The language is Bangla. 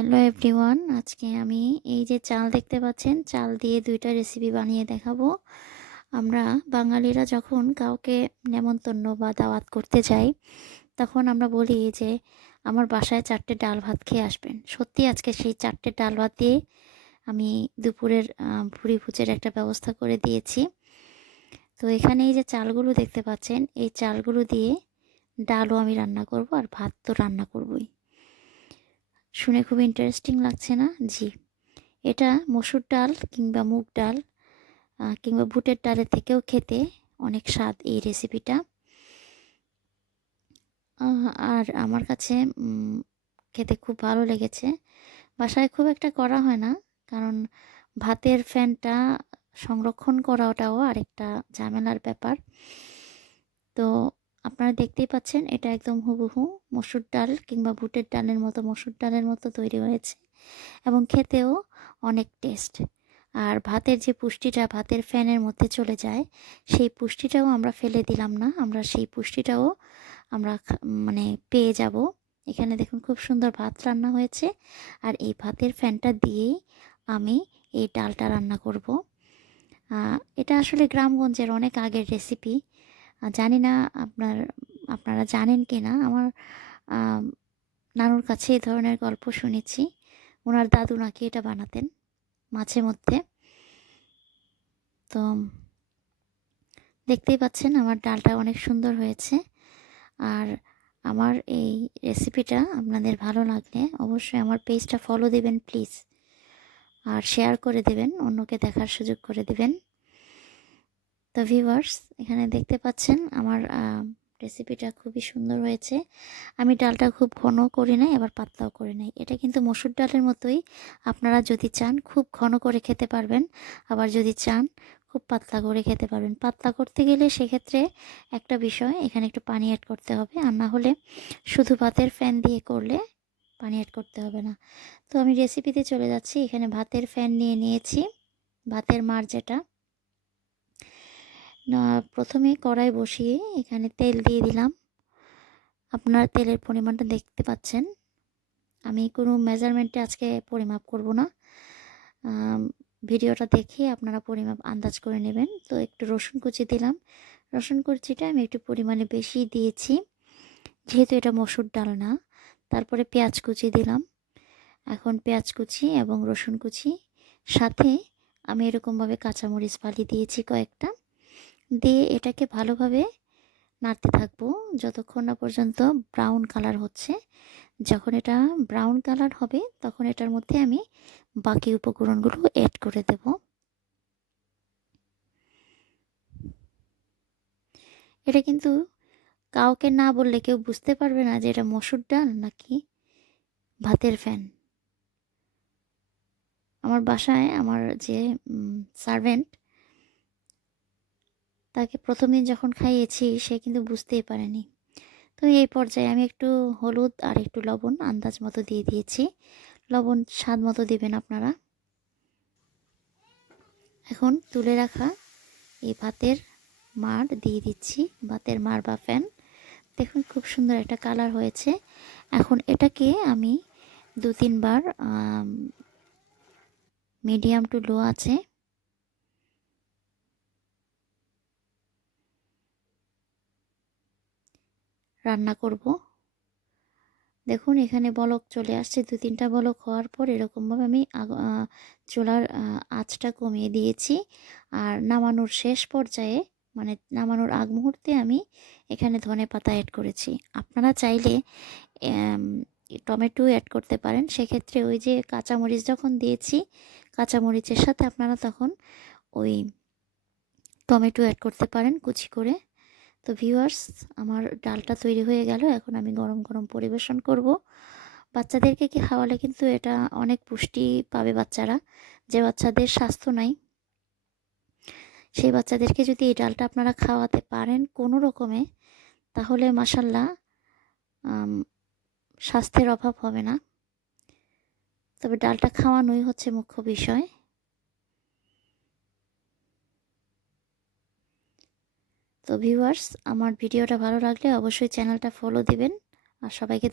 হ্যালো এভরিওয়ান, আজকে আমি এই যে চাল দেখতে পাচ্ছেন, চাল দিয়ে ২টা রেসিপি বানিয়ে দেখাবো। আমরা বাঙালিরা যখন কাউকে নেমন্তন্ন বা দাওয়াত করতে যাই, তখন আমরা বলি যে আমার বাসায় ৪টে ডাল ভাত খেয়ে আসবেন। সত্যি আজকে সেই ৪টে ডাল ভাত দিয়ে আমি দুপুরের ভুরি-ভোজের একটা ব্যবস্থা করে দিয়েছি। তো এখানে এই যে চালগুলো দেখতে পাচ্ছেন, এই চালগুলো দিয়ে ডালও আমি রান্না করব আর ভাত তো রান্না করবই। শুনে খুব ইন্টারেস্টিং লাগছে না? জি। এটা মসুর ডাল কিংবা মুগ ডাল কিংবা বুটের ডালের থেকেও খেতে অনেক স্বাদ এই রেসিপিটা। আর আমার কাছে খেতে খুব ভালো লেগেছে। বাসায় খুব একটা করা হয় না, কারণ ভাতের ফ্যানটা সংরক্ষণ করাটাও আরেকটা ঝামেলার ব্যাপার। তো আপনারা দেখতেই পাচ্ছেন, এটা একদম হুবহু মসুর ডাল কিংবা বুটের ডালের মতো, মসুর ডালের মতো তৈরি হয়েছে এবং খেতেও অনেক টেস্ট। আর ভাতের যে পুষ্টিটা ভাতের ফ্যানের মধ্যে চলে যায়, সেই পুষ্টিটাও আমরা ফেলে দিলাম না, আমরা সেই পুষ্টিটাও আমরা মানে পেয়ে যাব। এখানে দেখুন খুব সুন্দর ভাত রান্না হয়েছে, আর এই ভাতের ফ্যানটা দিয়েই আমি এই ডালটা রান্না করব। এটা আসলে গ্রামগঞ্জের অনেক আগের রেসিপি। জানি না আপনারা জানেন কি না। আমার নানুর কাছে এই ধরনের গল্প শুনেছি। ওনার দাদু নাকি এটা বানাতেন মাঝে মধ্যে। তো দেখতেই পাচ্ছেন আমার ডালটা অনেক সুন্দর হয়েছে। আর আমার এই রেসিপিটা আপনাদের ভালো লাগলে অবশ্যই আমার পেজটা ফলো দেবেন প্লিজ, আর শেয়ার করে দেবেন, অন্যকে দেখার সুযোগ করে দেবেন। তো ভিউয়ার্স, এখানে দেখতে পাচ্ছেন আমার রেসিপিটা খুবই সুন্দর হয়েছে। আমি ডালটা খুব ঘন করি নাই, আবার পাতলাও করি নাই। এটা কিন্তু মসুর ডালের মতোই। আপনারা যদি চান খুব ঘন করে খেতে পারবেন, আবার যদি চান খুব পাতলা করে খেতে পারবেন। পাতলা করতে গেলে সেক্ষেত্রে একটা বিষয়, এখানে একটু পানি অ্যাড করতে হবে, আর না হলে শুধু ভাতের ফ্যান দিয়ে করলে পানি অ্যাড করতে হবে না। তো আমি রেসিপিতে চলে যাচ্ছি। এখানে ভাতের ফ্যান নিয়ে নিয়েছি, ভাতের মাড় যেটা। প্রথমে কড়াই বসিয়ে এখানে তেল দিয়ে দিলাম। আপনারা তেলের পরিমাণটা দেখতে পাচ্ছেন। আমি কোনো মেজারমেন্টে আজকে পরিমাপ করব না। ভিডিওটা দেখে আপনারা পরিমাপ আন্দাজ করে নেবেন। তো একটু রসুন কুচি দিলাম। রসুন কুচিটা আমি একটু পরিমাণে বেশি দিয়েছি, যেহেতু এটা মসুর ডাল না। তারপরে পেঁয়াজ কুচি দিলাম। এখন পেঁয়াজ কুচি এবং রসুন কুচি, সাথে আমি এরকমভাবে কাঁচামরিচ ফালি দিয়েছি কয়েকটা, দিয়ে এটাকে ভালোভাবে নাড়তে থাকবো যতক্ষণ না পর্যন্ত ব্রাউন কালার হচ্ছে। যখন এটা ব্রাউন কালার হবে, তখন এটার মধ্যে আমি বাকি উপকরণগুলো অ্যাড করে দেব। এটা কিন্তু কাউকে না বললে কেউ বুঝতে পারবে না যে এটা মসুর ডাল নাকি ভাতের ফ্যান। আমার বাসায় আমার যে সার্ভেন্ট, তাকে প্রথম দিন যখন খাইয়েছি সে কিন্তু বুঝতেই পারেনি। তো এই পর্যায়ে আমি একটু হলুদ আর একটু লবণ আন্দাজ মতো দিয়ে দিয়েছি। লবণ স্বাদ মতো দিবেন আপনারা। এখন তুলে রাখা এই ভাতের মাড় দিয়ে দিচ্ছি, ভাতের মাড় বা ফ্যান। দেখুন খুব সুন্দর একটা কালার হয়েছে। এখন এটাকে আমি ২-৩ বার মিডিয়াম টু লো আছে রান্না করব। দেখুন এখানে বলক চলে আসছে, ২-৩টা বলক হওয়ার পর এরকমভাবে আমি চুলার আঁচটা কমিয়ে দিয়েছি। আর নামানোর শেষ পর্যায়ে, মানে নামানোর আগ মুহূর্তে আমি এখানে ধনেপাতা অ্যাড করেছি। আপনারা চাইলে টমেটো অ্যাড করতে পারেন। সেক্ষেত্রে ওই যে কাঁচামরিচ যখন দিয়েছি, কাঁচামরিচের সাথে আপনারা তখন ওই টমেটো অ্যাড করতে পারেন কুচি করে। তো ভিউয়ার্স, আমার ডালটা তৈরি হয়ে গেল। এখন আমি গরম গরম পরিবেশন করব। বাচ্চাদেরকে কি খাওয়ালে কিন্তু এটা অনেক পুষ্টি পাবে বাচ্চারা। যে বাচ্চাদের স্বাস্থ্য নাই, সেই বাচ্চাদেরকে যদি এই ডালটা আপনারা খাওয়াতে পারেন কোনো রকমে, তাহলে মাশাল্লাহ স্বাস্থ্যের অভাব হবে না। তবে ডালটা খাওয়ানোই হচ্ছে মুখ্য বিষয়। তো ভিউয়ার্স, আমার ভিডিওটা ভালো লাগলে অবশ্যই চ্যানেলটা ফলো দিবেন, আর সবাইকে